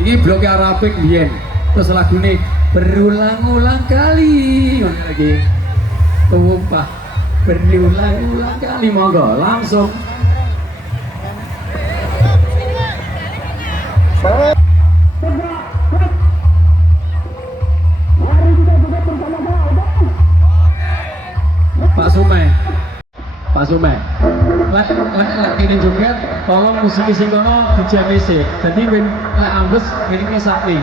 Ini blok Arabik biyen. Terus lagu ini berulang-ulang kali. Mana lagi? Tumpah berulang-ulang kali. Monggo langsung. Pak Sumai, ini juga tolong musik sing kono dijamisi. Jadi win ambes ini sakti.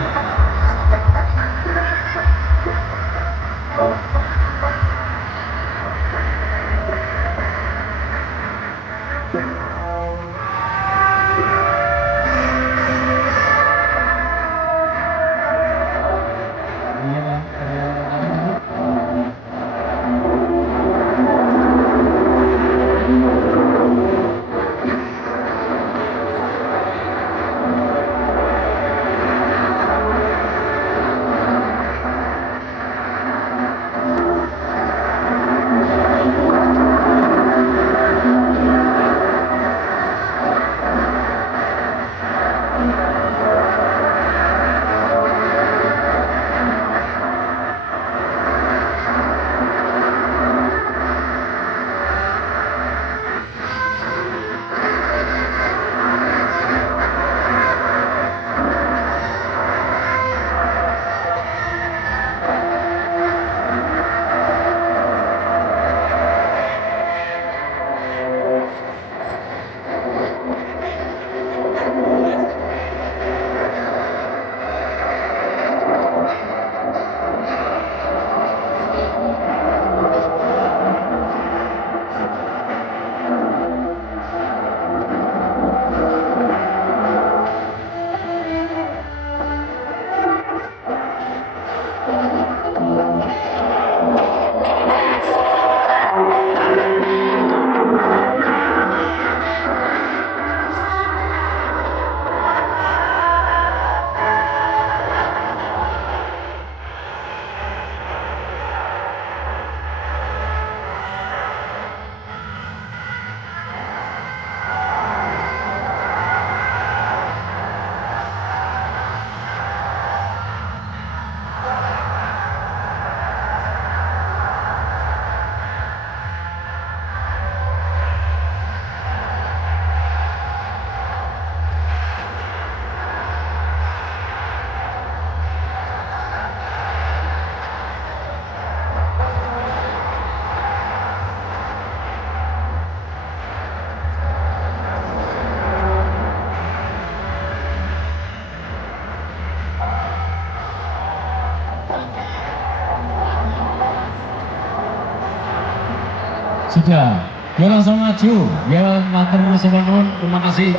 Sudah, ya langsung maju. Ya matur nuwun, terima kasih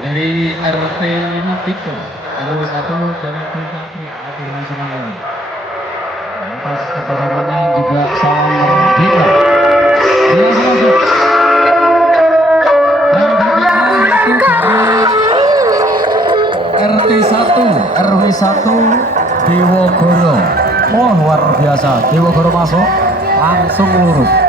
dari RT 5 Tiko, RW 1 dari Bupati Adi Nasional. Atas keberamaannya juga salam merdeka. Ya langsung maju. Dan berikutnya itu RT 1 RW 1 Dewogoro. Oh luar biasa, Dewogoro masuk langsung lurus.